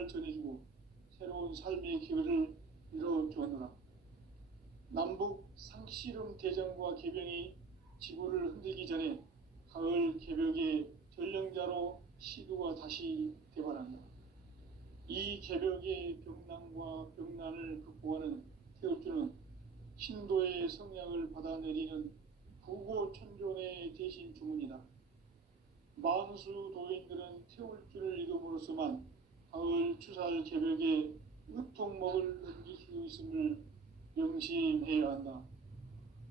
희망을 전해주고 새로운 삶의 기회를 열어주었노라. 남북 상씨름 대전과 개병이 지구를 흔들기 전에 가을 개벽의 전령자로 시도가 다시 되발한다. 이 개벽의 벽난과 벽난을 극복하는 태울주는 신도의 성약을 받아내리는 부고천존의 대신 주문이다. 만수 도인들은 태울주를 이름으로서만 가을 추살 개벽에 으통목을 넘길 수 있음을 명심해야 한다.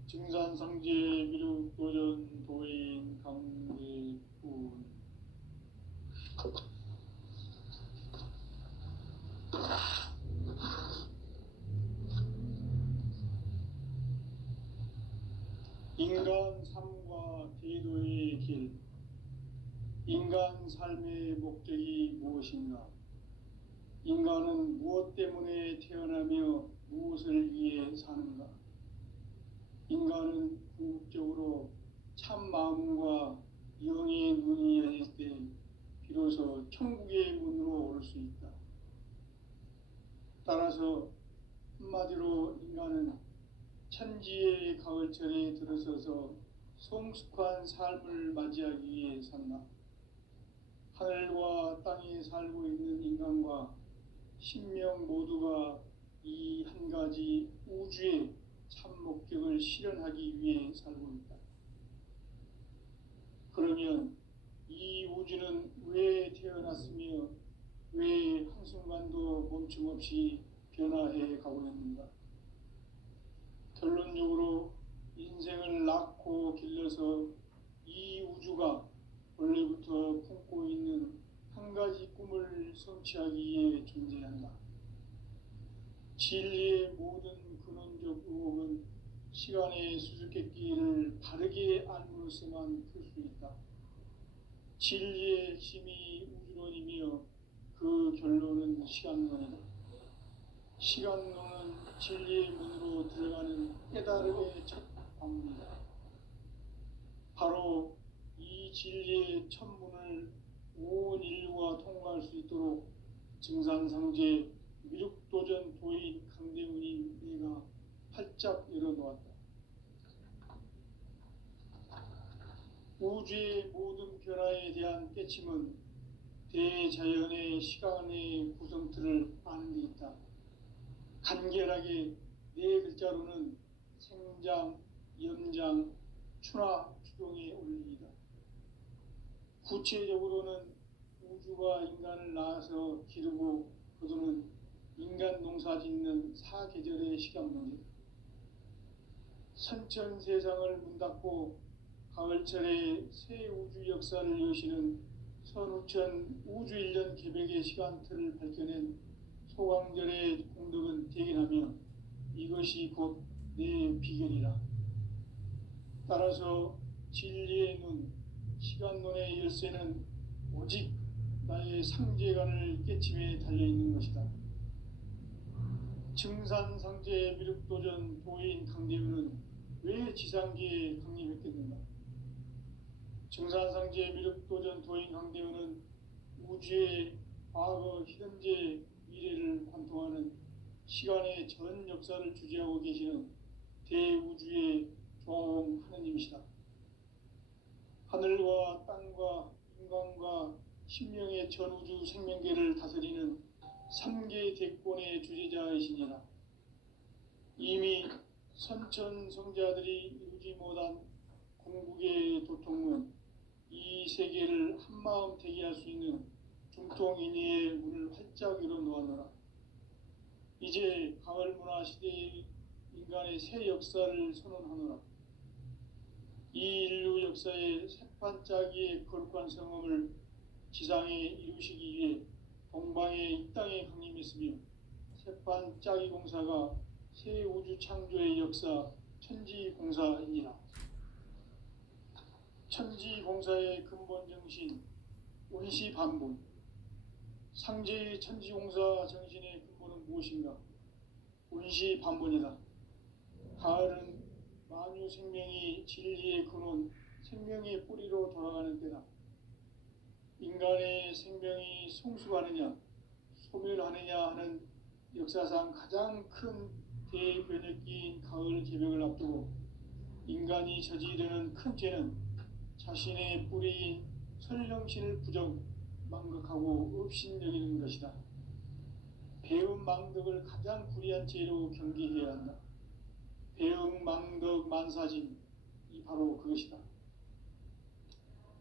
증산상제 미륵도전 도인 강대군. 인간 삶과 대도의 길. 인간 삶의 목적이 무엇인가? 인간은 무엇 때문에 태어나며 무엇을 위해 사는가? 인간은 궁극적으로 참 마음과 영의 눈이 열릴 때 비로소 천국의 문으로 올 수 있다. 따라서 한마디로 인간은 천지의 가을철에 들어서서 성숙한 삶을 맞이하기 위해 산다. 하늘과 땅에 살고 있는 인간과 신명 모두가 이 한 가지 우주의 참 목적을 실현하기 위해 살고 있다. 그러면 이 우주는 왜 태어났으며 왜 한순간도 멈춤 없이 변화해 가고 있는가? 결론적으로 인생을 낳고 길러서 이 우주가 원래부터 품고 있는 한 가지 꿈을 성취하기 위해 존재한다. 진리의 모든 근원적 의혹은 시간의 수수께끼를 바르게 알므로서만 풀 수 있다. 진리의 핵심이 우주론이며 그 결론은 시간론이다. 시간론은 진리의 문으로 들어가는 깨달음의 첫 방문이다. 바로 이 진리의 첫 문을 온 인류가 통과할 수 있도록 증산상제 미륵도전 도인 강대훈이 내가 활짝 열어놓았다. 우주의 모든 변화에 대한 깨침은 대자연의 시간의 구성틀을 아는 데 있다. 간결하게 네 글자로는 생장, 염장, 추나 추동의 원리이다. 구체적으로는 우주가 인간을 낳아서 기르고 거두는 인간 농사 짓는 사계절의 시간 문제. 선천 세상을 문 닫고 가을철에 새 우주 역사를 여시는 선우천 우주 1년 개벽의 시간틀을 밝혀낸 소강절의 공덕은 대견하며 이것이 곧 내 비결이라. 따라서 진리의 눈, 시간론의 열쇠는 오직 나의 상제관을 깨침에 달려있는 것이다. 증산상제 미륵도전 도인 강대훈은 왜 지상계에 강림했겠는가? 증산상제 미륵도전 도인 강대훈은 우주의 과거, 현재, 미래를 관통하는 시간의 전 역사를 주재하고 계시는 대우주의 종 하느님이시다. 하늘과 땅과 인간과 신명의 전우주 생명계를 다스리는 3계 대권의 주재자이시니라. 이미 선천성자들이 이루지 못한 궁극의 도통문, 이 세계를 한마음 되게 할 수 있는 중통인의의 문을 활짝 열어놓았노라. 이제 가을문화 시대의 인간의 새 역사를 선언하노라. 이 인류 역사의 새판짜기의 거룩한 성험을 지상에 이루시기 위해 동방의 이 땅에 강림했으며 새판짜기 공사가 새 우주 창조의 역사 천지공사이니라. 천지공사의 근본 정신 운시반분. 상제의 천지공사 정신의 근본은 무엇인가? 운시반분이다. 가을은 만유 생명이 진리의 근원, 생명의 뿌리로 돌아가는 때다. 인간의 생명이 성숙하느냐, 소멸하느냐 하는 역사상 가장 큰 대변혁기인 가을 개벽을 앞두고 인간이 저지르는 큰 죄는 자신의 뿌리인 설령신을 망각하고 업신여기는 것이다. 배음 망덕을 가장 불의한 죄로 경계해야 한다. 배음 망덕 만사진이 바로 그것이다.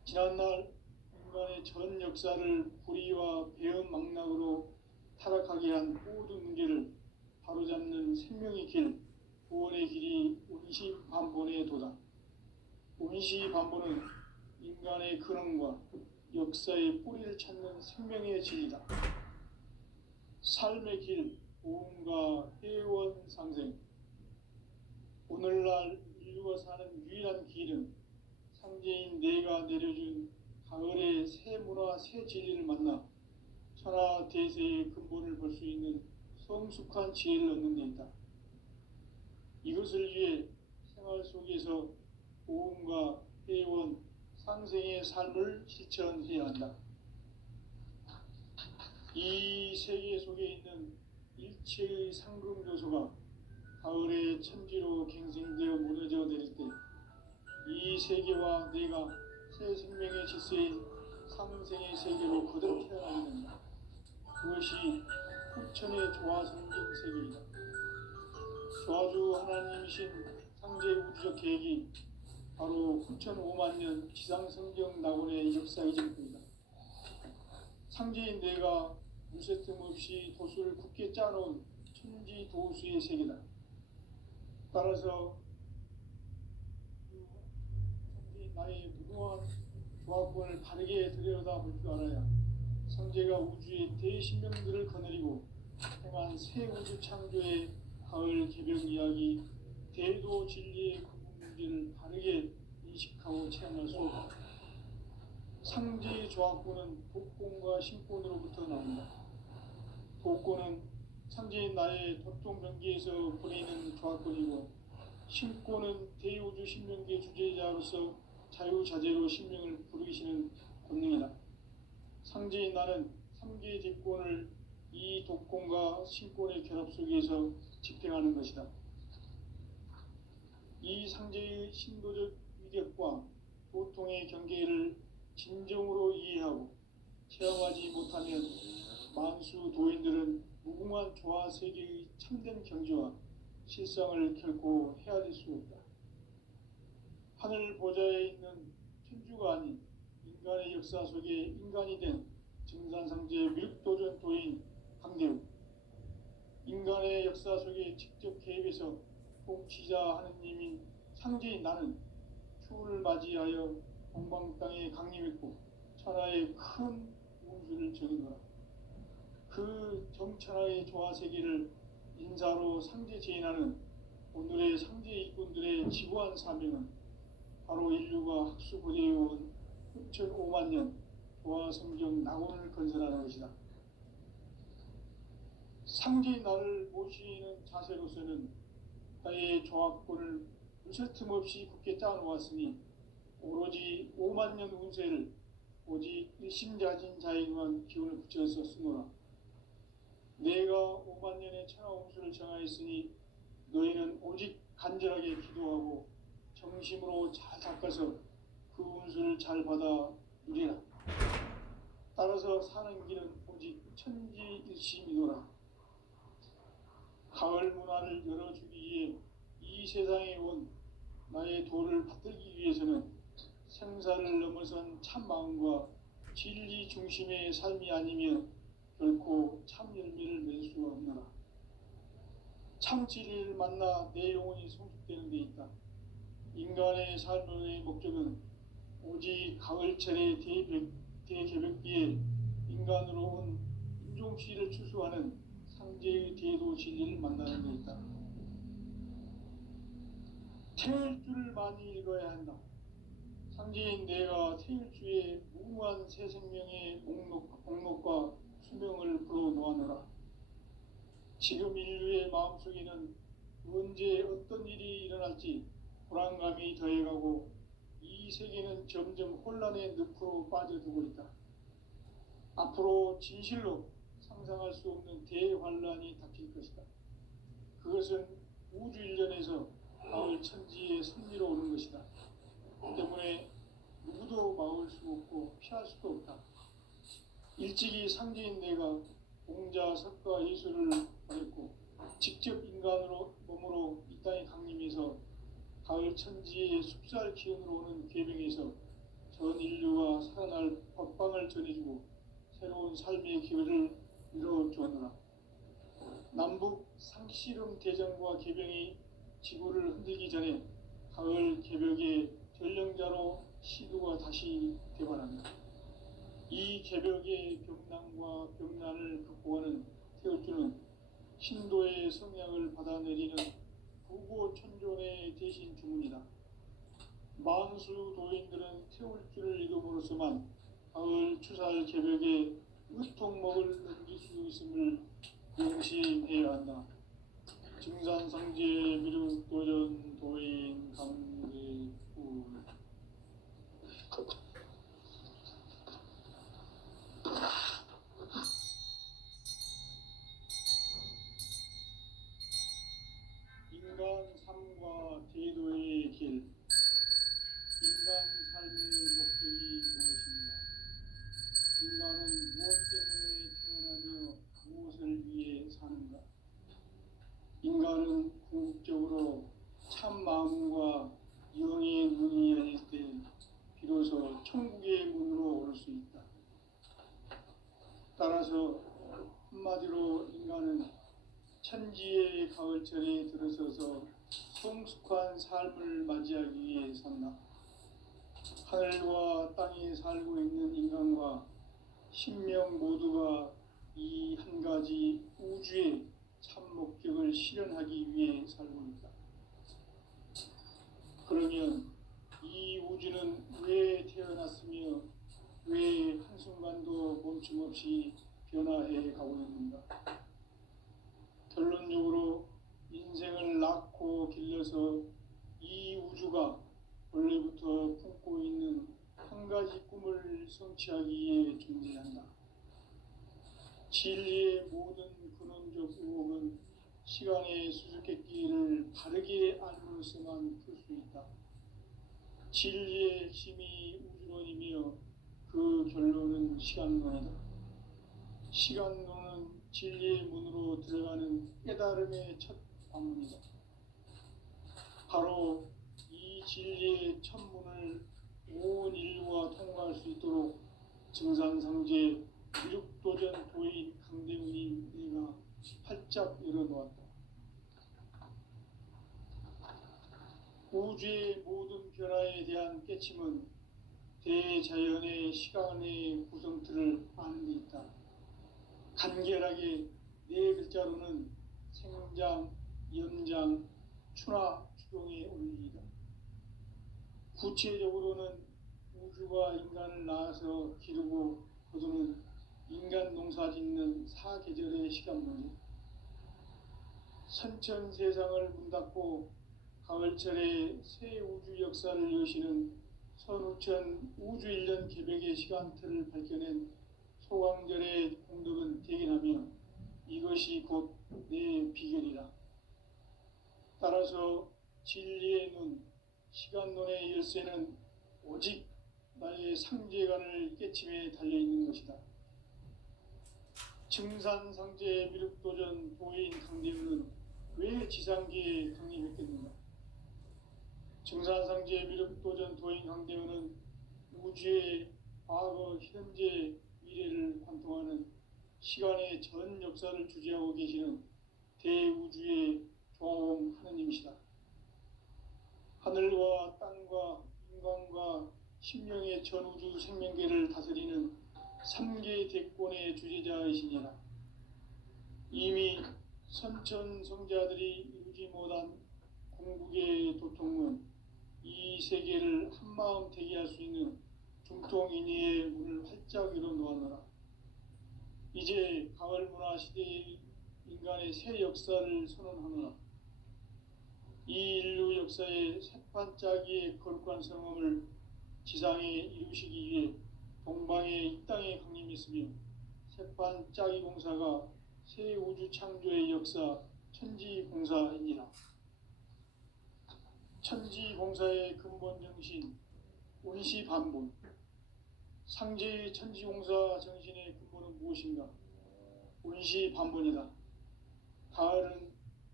지난날 인간의 전 역사를 불의와 배음 망락으로 타락하게 한 모든 문제를 바로잡는 생명의 길, 구원의 길이 운시반본의 도다. 운시반본은 인간의 근원과 역사의 뿌리를 찾는 생명의 진리다. 삶의 길, 보험과 회원 상생. 오늘날 인류가 사는 유일한 길은 상제인 내가 내려준 가을의 새 문화, 새 진리를 만나 천하 대세의 근본을 볼 수 있는 성숙한 지혜를 얻는 데 있다. 이것을 위해 생활 속에서 보험과 회원, 상생의 삶을 실천해야 한다. 이 세계 속에 있는 일체의 상금 요소가 가을의 천지로 갱생되어 무너져 내릴 때 이 세계와 내가 새 생명의 질서인 상생의 세계로 거듭 태어나게 된다. 그것이 후천의 조화성경 세계이다. 조화주 하나님이신 상제 우주적 계획이 바로 후천 5만 년 지상성경 낙원의 역사이실 뿐이다. 상제인 내가 무쇠 틈 없이 도수를 굳게 짜놓은 천지 도수의 세계다. 따라서 상제인 나의 무궁한 조합권을 바르게 들여다볼 줄 알아야 성제가 우주의 대신명들을 거느리고 행한 새 우주 창조의 가을 개벽 이야기, 대도 진리의 근본 문제를 바르게 인식하고 체험할 수 없다. 상제의 조합권은 독권과 신권으로부터 나온다. 독권은 상제인 나의 도통변기에서 보내는 조합권이고, 신권은 대우주 신명기의 주제자로서 자유자재로 신명을 부르시는 권능이다. 상제인 나는 3개의 제권을 이 독권과 신권의 결합 속에서 집행하는 것이다. 이 상제의 신도적 위력과 도통의 경계를 진정으로 이해하고 체험하지 못하면 만수 도인들은 무궁한 조화 세계의 참된 경지와 실상을 결코 헤아릴 수 없다. 하늘 보좌에 있는 천주가 아닌 인간의 역사 속에 인간이 된 증산상제의 밀도전 도인 강대우, 인간의 역사 속에 직접 개입해서 통치자 하느님인 상제인 나는 추후를 맞이하여 동방 땅에 강림했고 천하의 큰 운수를 적인 거라. 그 정천하의 조화세계를 인사로 상제 제인하는 오늘의 상제 일꾼들의 지구한 사명은 바로 인류가 학수고대해온 후천 5만 년 조화성경 낙원을 건설하는 것이다. 상제인 나를 모시는 자세로서는 나의 조합권을 무쇠 틈 없이 굳게 짜놓았으니 오로지 5만 년 운세를 오직 일심자진 자에게만 기운을 붙여서 쓰노라. 내가 5만 년의 천하 운수를 정하였으니 너희는 오직 간절하게 기도하고 정심으로 잘 닦아서 그 운수를 잘 받아 누리라. 따라서 사는 길은 오직 천지일심이노라. 가을 문화를 열어주기 위해 이 세상에 온 나의 도를 받들기 위해서는 생사를 넘어선 참 마음과 진리 중심의 삶이 아니면 결코 참 열매를 맺을 수가 없노라. 참 진리를 만나 내 영혼이 성숙되는 데 있다. 인간의 삶의 목적은 오직 가을철의 대개벽기에 인간으로 온 인종시를 추수하는 상제의 대도 진리를 만나는 데 있다. 태일주를 많이 읽어야 한다. 상제인 내가 태일주의 무궁한 새 생명의 목록과 수명을 불어놓아노라. 지금 인류의 마음속에는 언제 어떤 일이 일어날지 불안감이 더해가고 이 세계는 점점 혼란의 늪으로 빠져들고 있다. 앞으로 진실로 상상할 수 없는 대환란이 닥칠 것이다. 그것은 우주 일련에서 가을 천지의 섭리로 오는 것이다. 때문에 누구도 막을 수 없고 피할 수도 없다. 일찍이 상제인 내가 공자, 석가, 예수를 보냈고 직접 인간으로 몸으로 이 땅에 강림해서 가을 천지의 숲살 기운으로 오는 계명에서 전 인류가 살아날 법방을 전해주고 새로운 삶의 기회를 이뤄주었노라. 남북 상씨름 대전과 개병이 지구를 흔들기 전에 가을 개벽의 전령자로 시두가 다시 되관합니다. 이 개벽의 병난과 병난을 극복하는 태울주는 신도의 성향을 받아내리는 구고천존의 대신 주문이다. 만수 도인들은 태울주를 이름으로서만 가을 추살 개벽에 으통목을 넘길 수 있음을 명심해야 한다. 증산상제 미륵도전 도인 강대울. 인간 삶과 제도의 길. 인간 삶의 목적이 무엇인가? 인간은 무엇 때문에 태어나며 무엇을 위해 사는가? 인간은 궁극적으로 참 마음과 영의 문이 열릴 때 비로소 천국의 문으로 오를 수 있다. 따라서 한마디로 인간은 천지의 가을철에 들어서서 성숙한 삶을 맞이하기 위해 산다. 하늘과 땅에 살고 있는 인간과 신명 모두가 이 한 가지 우주의 참 목적을 실현하기 위해 살고 있다. 그러면 이 우주는 왜 태어났으며 왜 한순간도 멈춤 없이 변화해 가고 있는가? 결론적으로 인생을 낳고 길러서 이 우주가 원래부터 품고 있는 한 가지 꿈을 성취하기 위해 존재한다. 진리의 모든 근원적 의혹은 시간의 수수께끼를 바르게 알므로서만 풀 수 있다. 진리의 핵심이 우주론이며 그 결론은 시간론이다. 시간론은 진리의 문으로 들어가는 깨달음의 첫 관문이다. 바로 이 진리의 첫 문을 온 인류가 통과할 수 있도록 증산상제 미륵도전 도인 강대훈이 내가 활짝 열어놓았다. 우주의 모든 변화에 대한 깨침은 대자연의 시간의 구성틀을 아는 데 있다. 간결하게 네 글자로는 생장, 연장, 추나 추동의 원리이다. 구체적으로는 우주가 인간을 낳아서 기르고 거두는 인간 농사 짓는 사계절의 시간론이다. 선천 세상을 문 닫고 가을철에 새 우주 역사를 여시는 선우천 우주 일년 개벽의 시간틀을 밝혀낸 소강절의 공덕은 대견하며 이것이 곧 내 비결이라. 따라서 진리의 눈, 시간론의 열쇠는 오직 나의 상제관을 깨침에 달려있는 것이다. 증산상제 미륵도전 도인 강대훈은 왜 지상계에 강림했겠는가? 증산상제 미륵도전 도인 강대훈은 우주의 과거, 현재, 미래를 관통하는 시간의 전 역사를 주재하고 계시는 대우주의 조화음 하느님이시다. 하늘과 땅과 인간과 심령의 전우주 생명계를 다스리는 3개 대권의 주제자이시니라. 이미 선천성자들이 이루지 못한 궁극의 도통은 이 세계를 한마음 되게 할 수 있는 중통인의의 문을 활짝 열어놓았노라. 이제 가을 문화 시대의 인간의 새 역사를 선언하노라. 이 인류 역사의 새반짝이의 거룩한 성음을 지상에 이루시기 위해 동방의 이 땅에 강림했으며 세판 짜기 공사가 새 우주 창조의 역사 천지공사이니라. 천지공사의 근본 정신 운시반본. 상제의 천지공사 정신의 근본은 무엇인가? 운시반본이다. 가을은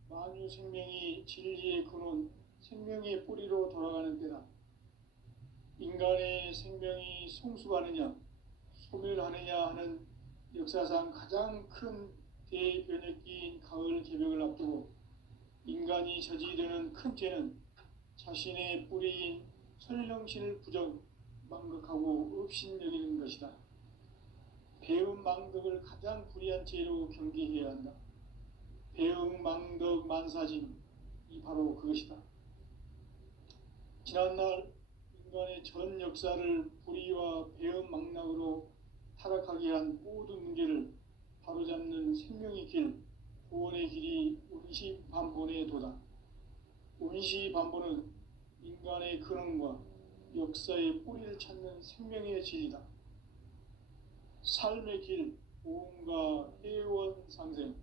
만유 생명이 진리의 근원, 생명의 뿌리로 돌아가는 때다. 인간의 생명이 성숙하느냐, 소멸하느냐 하는 역사상 가장 큰 대변혁기인 가을 개벽을 앞두고 인간이 저지르는 큰 죄는 자신의 뿌리인 설령신을 부정, 망극하고 업신여기는 것이다. 배음 망덕을 가장 불의한 죄로 경계해야 한다. 배음 망덕 만사진이 바로 그것이다. 지난날 인간의 전 역사를 불의와 배음 망락으로 타락하게 한 모든 문제를 바로잡는 생명의 길, 구원의 길이 운시반본의 도다. 운시반본은 인간의 근원과 역사의 뿌리를 찾는 생명의 진리다. 삶의 길, 보험과 회원 상생.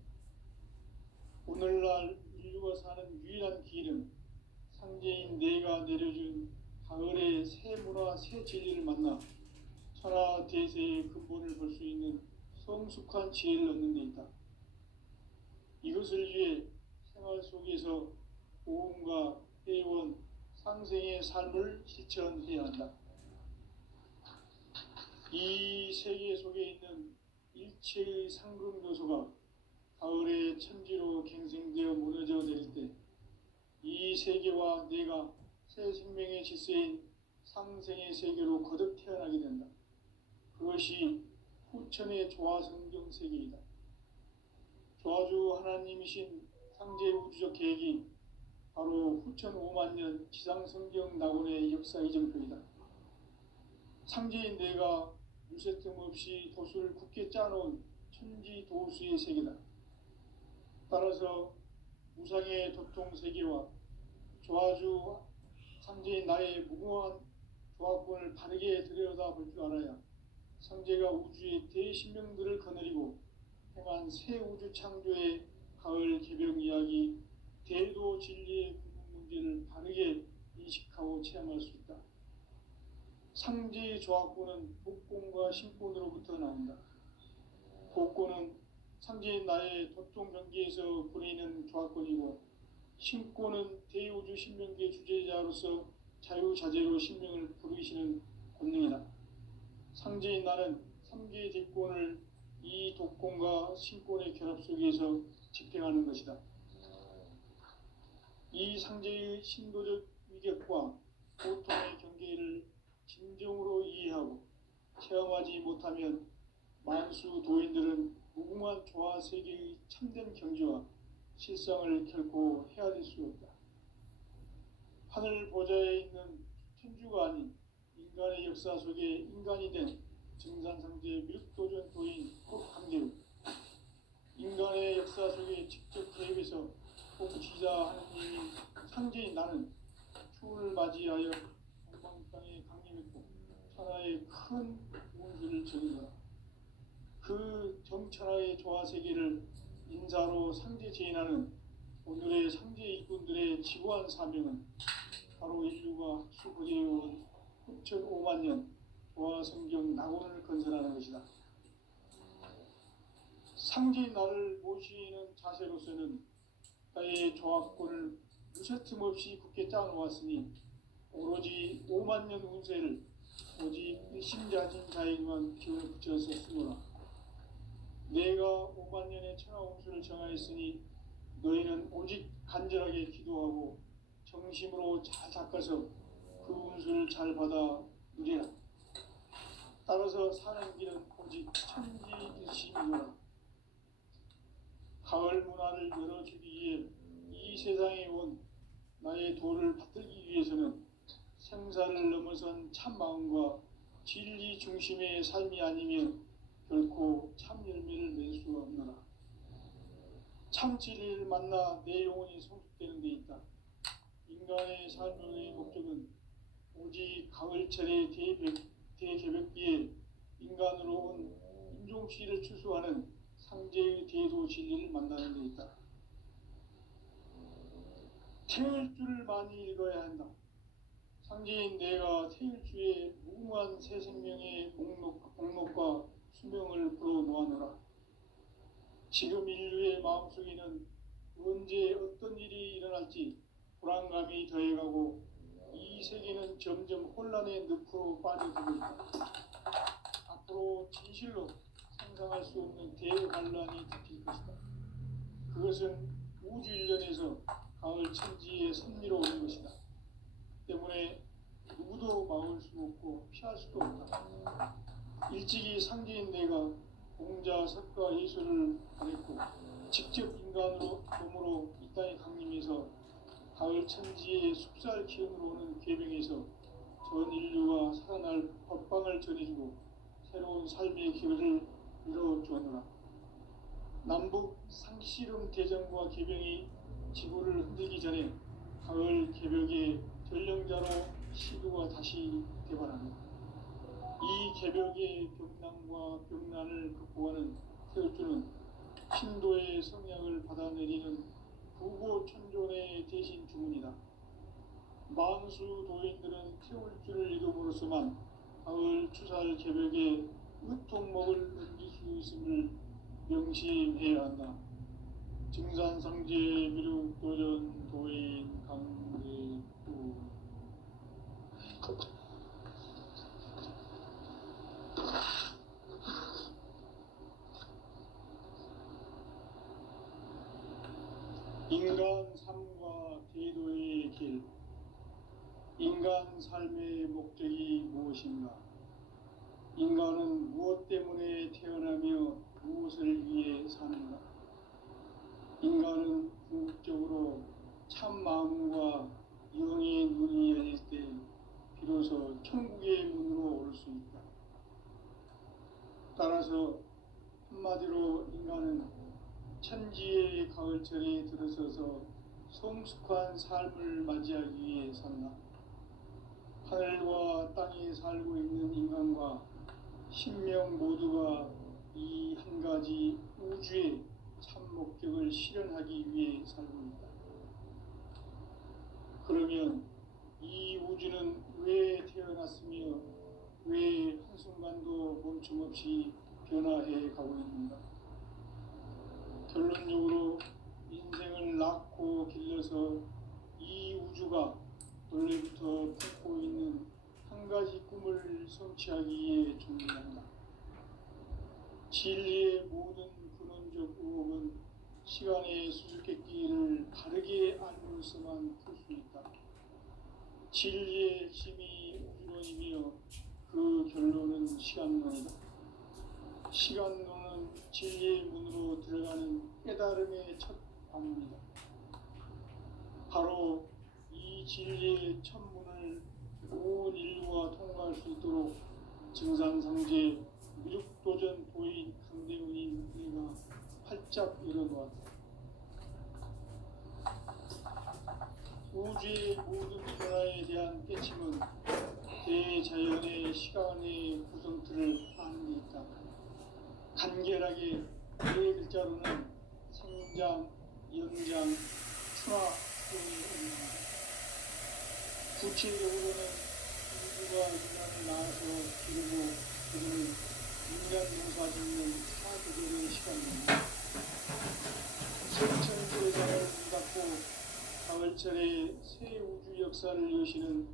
오늘날 인류가 사는 유일한 길은 상제인 내가 내려준 가을의 새 문화, 새 진리를 만나 천하 대세의 근본을 볼 수 있는 성숙한 지혜를 얻는 데 있다. 이것을 위해 생활 속에서 보험과 회원, 상생의 삶을 실천해야 한다. 이 세계 속에 있는 일체의 상금 요소가 가을의 천지로 갱생되어 무너져 내릴 때 이 세계와 내가 새 생명의 질서인 상생의 세계로 거듭 태어나게 된다. 그것이 후천의 조화성경 세계이다. 조화주 하나님이신 상제 우주적 계획이 바로 후천 5만년 지상성경 낙원의 역사 이정표이다. 상제인 내가 무쇠 틈 없이 도수를 굳게 짜놓은 천지 도수의 세계다. 따라서 무상의 도통 세계와 조화주 상제인 나의 무궁한 조화권을 바르게 들여다볼 줄 알아야 상제가 우주의 대신명들을 거느리고 행한 새 우주 창조의 가을 개벽 이야기, 대도 진리의 근본 문제를 바르게 인식하고 체험할 수 있다. 상제의 조화권은 복권과 신권으로부터 나온다. 복권은 상제인 나의 도통 경계에서 보내는 조화권이고, 신권은 대우주 신명계 주제자로서 자유자재로 신명을 부르시는 권능이다. 상제인 나는 3개의 대권을 이 독권과 신권의 결합 속에서 집행하는 것이다. 이 상제의 신도적 위격과 고통의 경계를 진정으로 이해하고 체험하지 못하면 만수 도인들은 무궁한 조화 세계의 참된 경지와 실상을 결코 헤아릴 수 없다. 하늘 보좌에 있는 천주가 아닌 인간의 역사 속에 인간이 된 증산상제 밀도전 도인 국강대우, 인간의 역사 속에 직접 개입해서 공지자 하느님인 상제인 나는 추운을 맞이하여 동방 땅에 강림했고 천하의 큰 운수를 전이더라. 그 정천하의 조화 세계를 인사로 상제 제인하는 오늘의 상제 일꾼들의 지구한 사명은 바로 인류가 학수고대해온 후천 5만년 조화 성경 낙원을 건설하는 것이다. 상제인 나를 모시는 자세로서는 나의 조화권을 무쇠틈 없이 굳게 짜놓았으니 오로지 5만년 운세를 오직 일심자진 자에게만 기운을 붙여서 쓰노라. 내가 5만년의 천하 운수를 정하였으니 너희는 오직 간절하게 기도하고 정심으로 잘 닦아서 그 운수를 잘 받아 누리라. 따라서 사는 길은 오직 천지듯이니라. 가을 문화를 열어주기 위해 이 세상에 온 나의 도를 받들기 위해서는 생사를 넘어선 참 마음과 진리 중심의 삶이 아니면 결코 참 열매를 낼 수 없노라. 참 진리를 만나 내 영혼이 성숙되는 데 있다. 인간의 삶의 목적은 오직 가을철의 대개벽기에 인간으로 온 인종 세종시를 추수하는 상제의 대도 진리를 만나는 데 있다. 태일주를 많이 읽어야 한다. 상제인 내가 태일주의 무궁한 새 생명의 목록과 수명을 불어모아노라. 지금 인류의 마음속에는 언제 어떤 일이 일어날지 불안감이 더해가고 이 세계는 점점 혼란의 늪으로 빠져들고 있다. 앞으로 진실로 상상할 수 없는 대환란이 덮일 것이다. 그것은 우주 일련에서 가을 천지의 섭리로 오는 것이다. 때문에 누구도 막을 수 없고 피할 수도 없다. 일찍이 상제인 내가 공자, 석가, 예술을 보냈고 직접 인간으로 몸으로 이 땅에 강림해서 가을 천지의 숲살 기운으로 오는 계명에서 전 인류가 살아날 법방을 전해주고 새로운 삶의 길을 이뤄주었노라. 남북 상씨름 대전과 계병이 지구를 흔들기 전에 가을 개벽의 전령자로 시도가 다시 개발합니다. 이 개벽의 병난과 병난을 극복하는 태울주는 신도의 성약을 받아내리는 부고천존의 대신 주문이다. 만수 도인들은 태울주를 이름으로서만 가을 추살 개벽의 으통목을 넘길 수 있음을 명심해야 한다. 증산상제 미륵도전 도인 강대구. 인간 삶과 제도의 길. 인간 삶의 목적이 무엇인가? 인간은 무엇 때문에 태어나며 무엇을 위해 사는가? 인간은 궁극적으로 참 마음과 영의 눈이 열릴 때 비로소 천국의 문으로 올 수 있다. 따라서 한마디로 인간은 천지의 가을철에 들어서서 성숙한 삶을 맞이하기 위해 산다. 하늘과 땅에 살고 있는 인간과 신명 모두가 이 한 가지 우주의 참 목적을 실현하기 위해 살고 있다. 그러면 이 우주는 왜 태어났으며 왜 한순간도 멈춤없이 변화해 가고 있는가? 결론적으로 인생을 낳고 길러서 이 우주가 원래부터 품고 있는 한 가지 꿈을 성취하기 위해 존재한다. 진리의 모든 근원적 의혹은 시간의 수수께끼를 바르게 알므로서만 풀 수 있다. 진리의 핵심이 우주론이며 그 결론은 시간론이다. 시간론은 진리의 문으로 들어가는 깨달음의 첫 방문이다. 바로 이 진리의 첫 문을 온 인류가 통과할 수 있도록 증산상제 미륵도전 도인 강대훈이 내가 활짝 열어놓았다. 우주의 모든 변화에 대한 깨침은 대자연의 시간의 구성틀을 아는 데 있다. 간결하게 네 글자로는 생장, 연장, 출화 등이 있습니다. 구체적으로는 우주가 인간을 낳아서 기르고 그들은 인간 농사 짓는 사계절의 시간입니다. 천천대장을 문 닫고 가을철에 새 우주 역사를 여시는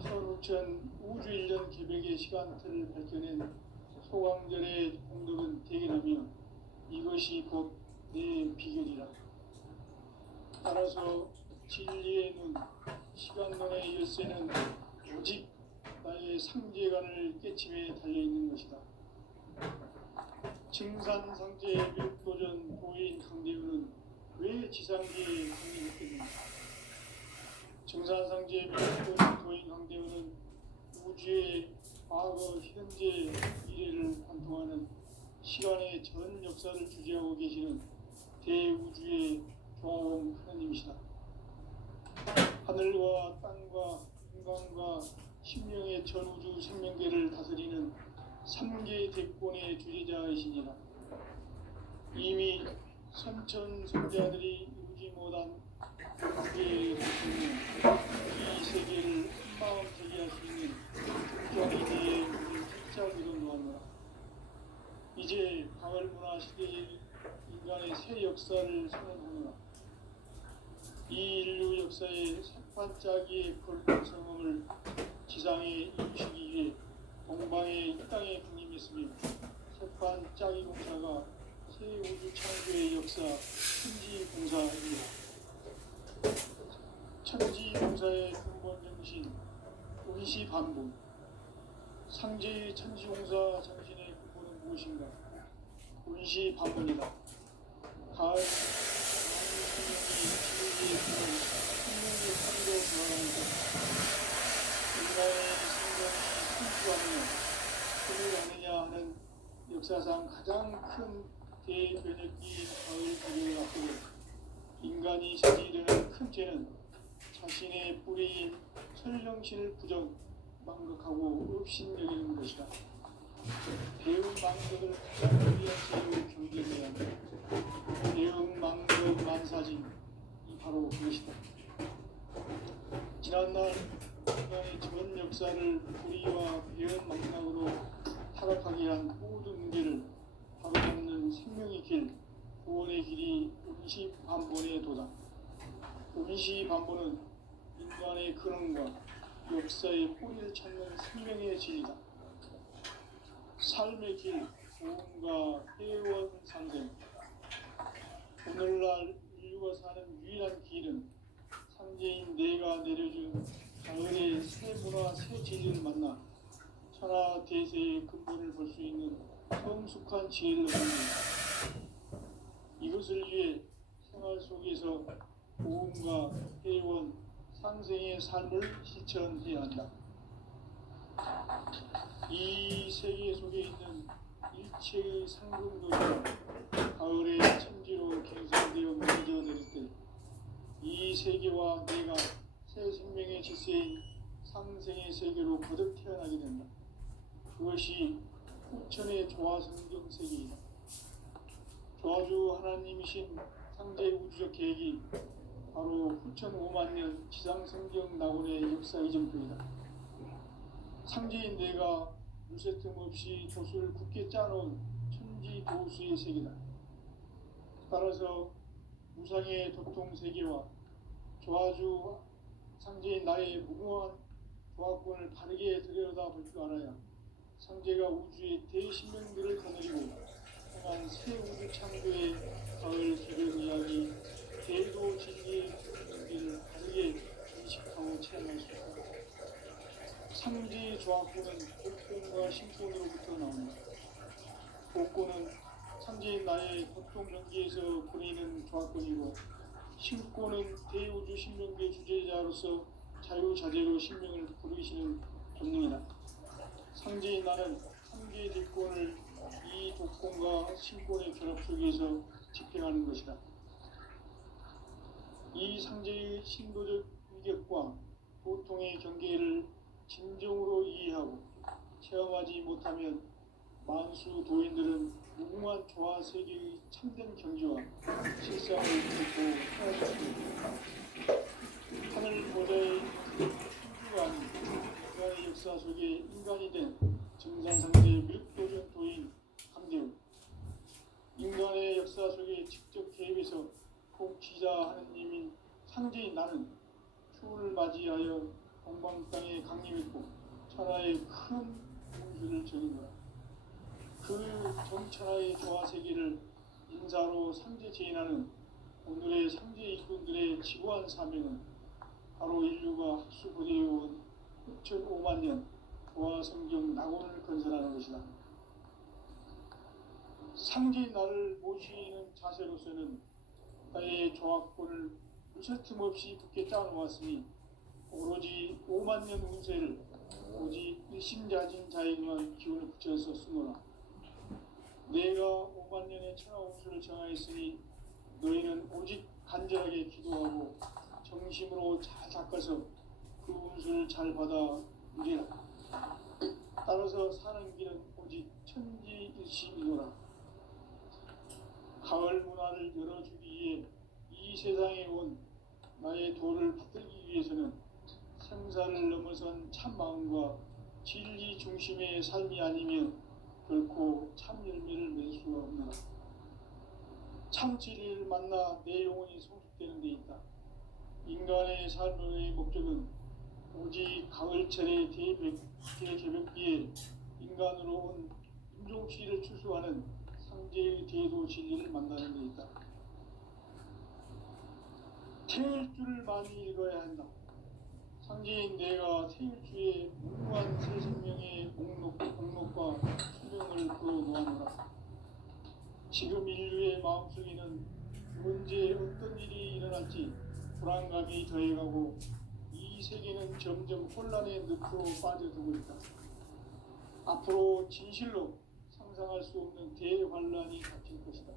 현우천 우주 1년 개벽의 시간틀을 밝혀낸 소강절의 공덕은 대견하며 이것이 곧 내 비결이라. 따라서 진리의 눈, 시간론의 열쇠는 오직 나의 상제관을 깨침에 달려있는 것이다. 증산상제 미륵도전 도인 강대훈은 왜 지상계에 강림했겠는가? 증산상제 미륵도전 도인 강대훈은 우주의 과거, 현재, 미래를 관통하는 시간의 전 역사를 주재하고 계시는 대우주의 조화원 하나님이시다. 하늘과 땅과 인간과 심령의 전 우주 생명계를 다스리는 삼계 대권의 주제자이시니라. 이미 선천성자들이 이루지 못한 우리의 이 세계를 한마음 되게 할 수 있는 특별히 대의 우리 필자기도 놓았노라. 이제 가을 문화 시대의 인간의 새 역사를 선언하노라. 이 인류 역사의 색반짝이의 걸른 성험을 지상에 이루시기 위해 동방의 이 땅에 군림했으며 색반짝이 공사가 새 우주 창조의 역사 천지공사입니다. 천지공사의 근본 정신 운시반복. 상제의 천지공사 정신의 근본은 무엇인가? 운시반복이다. 가을 생명이 지구의 생명의 산으로 돌아가는 것, 인간의 생명이 성취하며 끝을 하느냐 하는 역사상 가장 큰 대변혁기인 가을 기류를 앞두고 인간이 저지르는 큰 죄는 자신의 뿌리인 천령신을 부정 망각하고 업신여기는 것이다. 배운 망각을 가장 위한 죄로 경계해야 한다. 배운 망각 만사진 이 바로 그것이다. 지난날 인간의 전 역사를 불의와 배은 망각으로 타락하게 한 모든 문제를 바로잡는 생명의 길, 구원의 길이 운시반본의 도다. 운시반본은 인간의 근원과 역사의 뿌리를 찾는 생명의 진리다. 삶의 길, 고음과 회원 상생. 오늘날 인류가 사는 유일한 길은 상제인 내가 내려준 가을의 새 문화, 새 진리를 만나 천하 대세의 근본을 볼 수 있는 성숙한 지혜를 얻는 이것을 위해 생활 속에서 고음과 회원, 상생의 삶을 실천해야 한다. 이 세계 속에 있는 일체의 상금도시가 가을의 천지로 갱생되어 맺어져 내릴 때 이 세계와 내가 새 생명의 질서인 상생의 세계로 거듭 태어나게 된다. 그것이 후천의 조화성경 세계이다. 조화주 하나님이신 상제 우주적 계획이 바로 후천 5만년 지상성경 낙원의 역사 이정표이다. 상제인 내가 물새 틈 없이 도수를 굳게 짜놓은 천지 도수의 세계다. 따라서 무상의 도통 세계와 조화주 상제인 나의 무궁한 조화권을 바르게 들여다볼 줄 알아야 상제가 우주의 대신명들을 거느리고 향한 새 우주 창조의 가을 기별 이야기 대도 진리의 문제를 바르게 인식하고 체험할 수 있다. 상제의 조화권은 복권과 신권으로부터 나옵니다. 복권은 상제인 나의 고통 경계에서 보내는 조화권이고 신권은 대우주 신명계 주제자로서 자유자재로 신명을 부르시는 본능이다. 상제인 나는 상계의 대권을 이 독권과 신권의 결합 속에서 집행하는 것이다. 이 상제의 신도적 위격과 도통의 경계를 진정으로 이해하고 체험하지 못하면 만수 도인들은 무궁한 조화 세계의 참된 경지와 실상을 듣고 살아갈 수 있다. 하늘 보좌의 천주가 아닌 인간의 역사 속에 인간이 된 정산상제의 밀도적 도인 강대우. 인간의 역사 속에 직접 개입해서 통치자 하느님인 상제인 나는 추후를 맞이하여 동방 땅에 강림했고 천하의 큰 공주를 정인 거라. 그 정천하의 조화 세계를 인사로 상제 제인하는 오늘의 상제 일꾼들의 지구한 사명은 바로 인류가 학수부대해온 6,5만 년 조화 성경 낙원을 건설하는 것이다. 상제인 나를 모시는 자세로서는 나의 조화권을 무쇠틈 없이 굳게 짜놓았으니 오로지 5만 년 운세를 오직 일심자진 자에게만 기운을 붙여서 쓰노라. 내가 5만 년의 천하 운수를 정하였으니 너희는 오직 간절하게 기도하고 정심으로 잘 닦아서 그 운수를 잘 받아 누리라. 따라서 사는 길은 오직 천지일심이노라. 가을 문화를 열어주기 위해 이 세상에 온 나의 도를 받들기 위해서는 생사를 넘어선 참 마음과 진리 중심의 삶이 아니면 결코 참 열매를 맺을 수가 없노라. 참 진리를 만나 내 영혼이 성숙되는 데 있다. 인간의 삶의 목적은 오직 가을철의 대개벽기에 인간으로 온 인종시를 추수하는 상제의 대도 진리를 만나는 데 있다. 태일주를 많이 읽어야 한다. 상제인 내가 태일주의 무궁한 새 생명의 목록과 수명을 풀어놓아노라. 지금 인류의 마음속에는 언제 어떤 일이 일어날지 불안감이 더해가고 이 세계는 점점 혼란의 늪으로 빠져들고 있다. 앞으로 진실로 상상할 수 없는 대환란이 닥칠 것이다.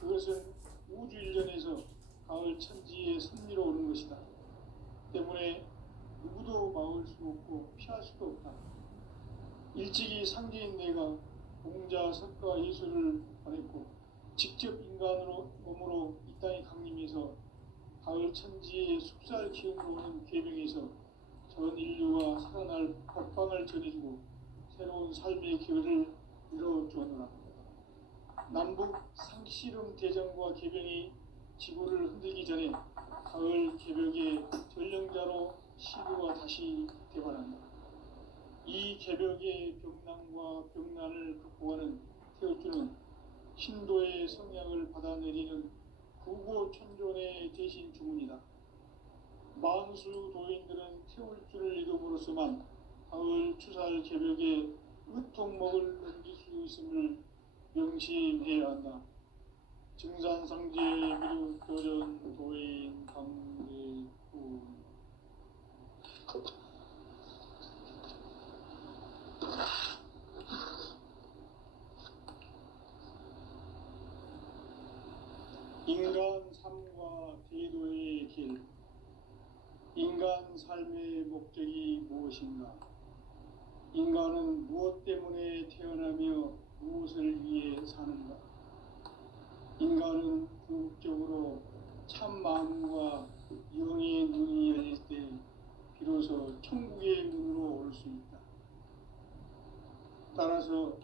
그것은 우주 일련에서 가을 천지의 섭리로 오는 것이다. 때문에 누구도 막을 수 없고 피할 수도 없다. 일찍이 상제인 내가 공자, 석가, 예수를 보냈고 직접 인간으로 몸으로 이 땅에 강림해서 가을 천지의 숙살 기운으로 오는 계명에서 전 인류가 살아날 법방을 전해주고 새로운 삶의 기회를 이뤄주었노라. 남북 상씨름 대전과 계병이 지구를 흔들기 전에 가을 개벽의 전령자로 시구가 다시 되관한다. 이 개벽의 병난과 병난을 극복하는 태우주는 신도의 성향을 받아내리는 구고천존의 대신 주문이다. 만수 도인들은 태울주를 이름으로서만 가을 추살 개벽의 으통목을 넘길 수 있음을 명심해야 한다. 증산상제 미륵도전 도인 강대구. 인간 삶과 대도의 길. 인간 삶의 목적이 무엇인가? 인간은 무엇 때문에 태어나며 무엇을 위해 사는가? 인간은 궁극적으로 참 마음과 영의 눈이 열릴 때 비로소 천국의 문으로 올 수 있다. 따라서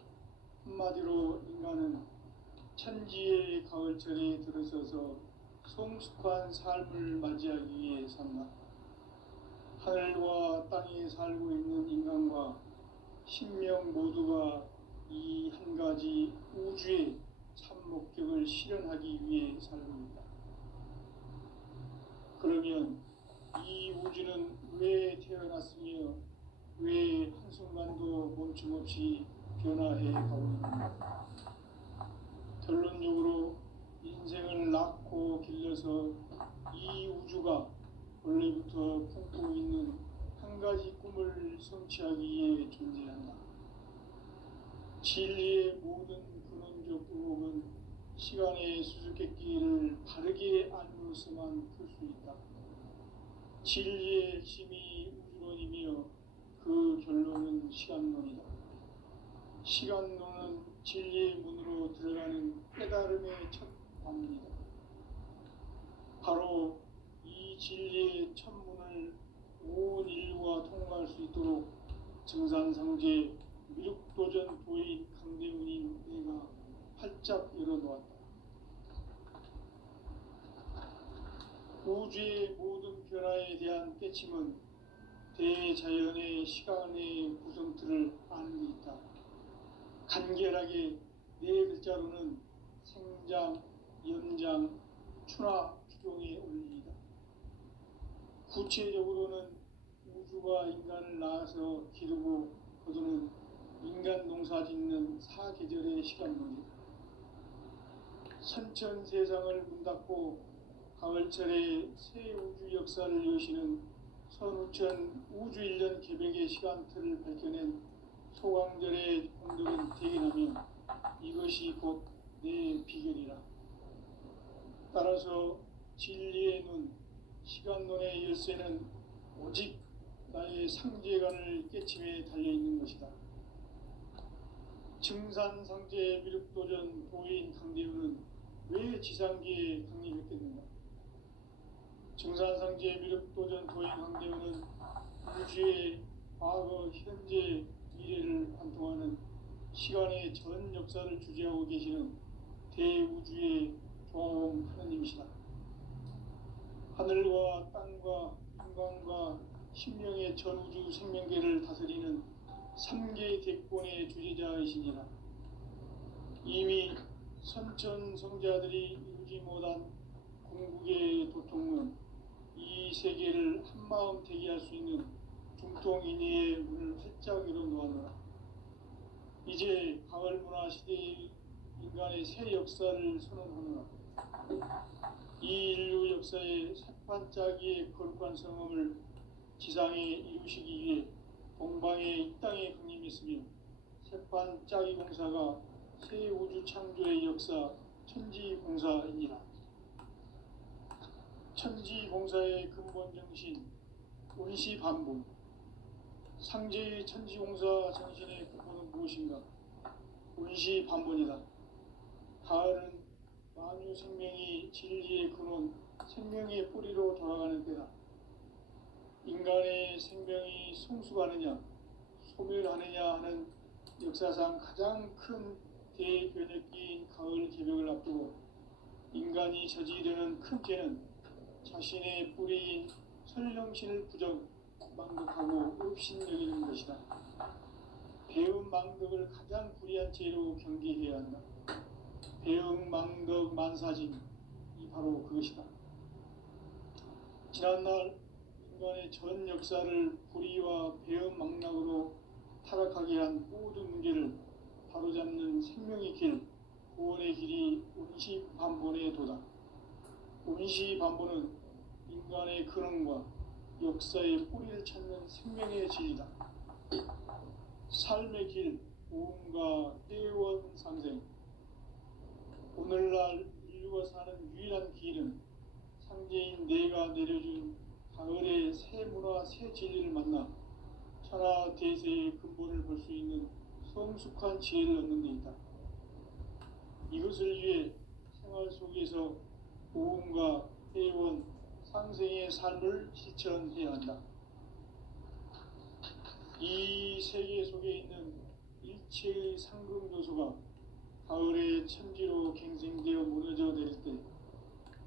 한마디로 인간은 천지의 가을철에 들어서서 성숙한 삶을 맞이하기 위해 산다. 하늘과 땅에 살고 있는 인간과 신명 모두가 이 한 가지 우주의 참 목적을 실현하기 위해 살고 있다. 그러면 이 우주는 왜 태어났으며 왜 한순간도 멈춤없이 변화해 가고 있는가? 결론적으로 인생을 낳고 길러서 이 우주가 원래부터 품고 있는 한 가지 꿈을 성취하기 위해 존재한다. 진리의 모든 근원적 의혹은 시간의 수수께끼를 바르게 알므로서만 풀 수 있다. 진리의 핵심이 우주론이며 그 결론은 시간론이다. 시간론은 진리의 문으로 들어가는 깨달음의 첫 방문이다. 바로 이 진리의 첫 문을 온 인류가 통과할 수 있도록 증산상제 미륵도전 도인 강대문인 내가 활짝 열어놓았다. 우주의 모든 변화에 대한 깨침은 대자연의 시간의 구성틀을 아는 데 있다. 간결하게 네 글자로는 생장, 연장, 추나 추종의 원리이다. 구체적으로는 우주가 인간을 낳아서 기르고 거두는 인간 농사 짓는 사계절의 시간론이다. 선천 세상을 문 닫고 가을철에 새 우주 역사를 여시는 선우천 우주 1년 개벽의 시간틀을 밝혀낸 소강절의 공덕은 대견하며 이것이 곧 내 비결이라. 따라서 진리의 눈, 시간론의 열쇠는 오직 나의 상제관을 깨침에 달려있는 것이다. 증산상제 미륵도전 도인 강대우는 왜 지상계에 강림했겠는가? 증산상제 미륵도전 도인 강대우는 우주의 과거, 현재, 미래를 관통하는 시간의 전 역사를 주재하고 계시는 대우주의 조화원 하느님이시다. 하늘과 땅과 인간과 신명의 전우주 생명계를 다스리는 3개 대권의 주재자이시니라. 이미 선천성자들이 이루지 못한 궁극의 도통은 이 세계를 한마음 대기할 수 있는 중통인의의 문을 활짝 열어놓았노라. 이제 가을 문화 시대의 인간의 새 역사를 선언하노라. 이 인류 역사의 새반짝이의 거룩한 성험을 지상에 이루시기 위해 동방의 이 땅에 강림했으며 새반짝이 공사가 새 우주 창조의 역사 천지공사이니라. 천지공사의 근본 정신 운시반복. 상제의 천지공사 정신의 근본은 무엇인가? 운시반복이다. 가을은 만유 생명이 진리의 근원, 생명의 뿌리로 돌아가는 때다. 인간의 생명이 성숙하느냐, 소멸하느냐 하는 역사상 가장 큰 대변혁기인 가을 개벽을 앞두고 인간이 저지르는 큰 죄는 자신의 뿌리인 설령신을 망덕하고 업신여기는 것이다. 배음 망덕을 가장 불의한 죄로 경계해야 한다. 배음 망덕 만사진이 바로 그것이다. 지난날 인간의 전 역사를 불의와 배음 망락으로 타락하게 한 모든 문제를 바로잡는 생명의 길, 구원의 길이 운시반본의 도다. 운시반본은 인간의 근원과 역사의 뿌리를 찾는 생명의 진리다. 삶의 길, 오음과 회원상생. 오늘날 인류가 사는 유일한 길은 상제인 내가 내려준 가을의 새 문화, 새 진리를 만나 천하 대세의 근본을 볼 수 있는 성숙한 지혜를 얻는 데 있다. 이것을 위해 생활 속에서 오음과 회원, 상생의 삶을 실천해야 한다. 이 세계 속에 있는 일체의 상금 요소가 가을의 천지로 갱생되어 무너져 내릴 때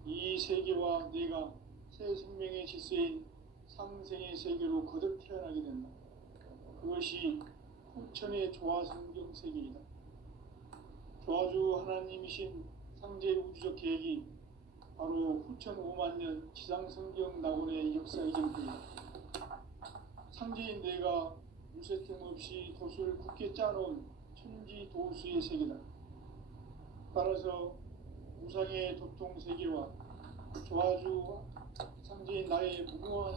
이 세계와 내가 새 생명의 질서인 상생의 세계로 거듭 태어나게 된다. 그것이 후천의 조화성경 세계이다. 조화주 하나님이신 상제 우주적 계획이 바로 후천 5만년 지상성경 낙원의 역사의 전부이다. 상제인 내가 물새틈 없이 도수를 굳게 짜놓은 천지 도수의 세계다. 따라서 무상의 도통 세계와 조화주 상제인 나의 무궁한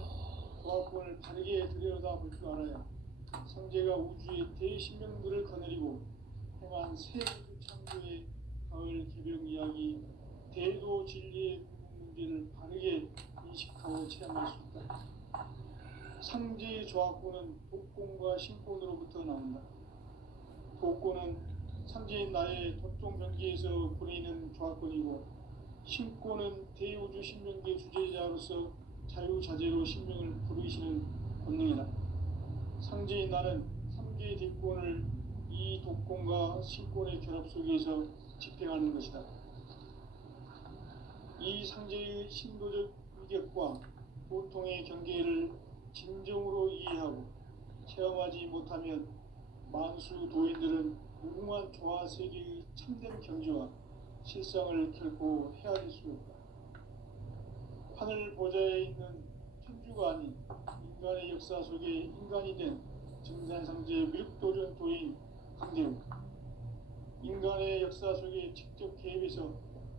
조화권을 바르게 들여다볼 줄 알아야 상제가 우주의 대신명들을 거느리고 행한 새 우주 창조의 가을 개벽 이야기, 대도 진리의 문제를 바르게 인식하고 체험할 수 있다. 상제의 조화권은 독권과 신권으로부터 나온다. 독권은 상제인 나의 도통 경계에서 부리는 조화권이고, 신권은 대우주 신명계 주제자로서 자유자재로 신명을 부르시는 권능이다. 상제인 나는 3개의 대권을 이 독권과 신권의 결합 속에서 집행하는 것이다. 이 상제의 신도적 위격과 도통의 경계를 진정으로 이해하고 체험하지 못하면 만수 도인들은 무궁한 조화 세계의 참된 경지와 실상을 결코 헤아릴 수 없다. 하늘 보좌에 있는 천주가 아닌 인간의 역사 속에 인간이 된 증산상제 미륵도전 도인 강대우. 인간의 역사 속에 직접 개입해서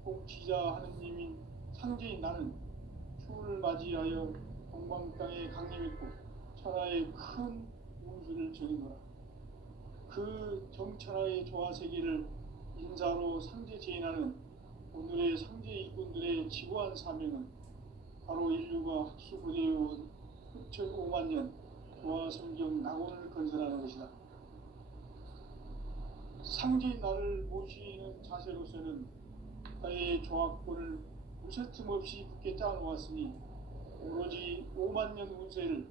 통치자 하느님인 상제인 나는 추운을 맞이하여 동방 땅에 강림했고 천하의 큰 운수를 정인노라. 그 정천하의 조화세계를 인사로 상제 제인하는 오늘의 상제 일꾼들의 지구한 사명은 바로 인류가 학수고대해온 후천 5만년 조화성경 낙원을 건설하는 것이다. 상지 나를 모시는 자세로서는 나의 종합권을 무쇠틈 없이 굳게 짜놓았으니 오로지 5만 년 운세를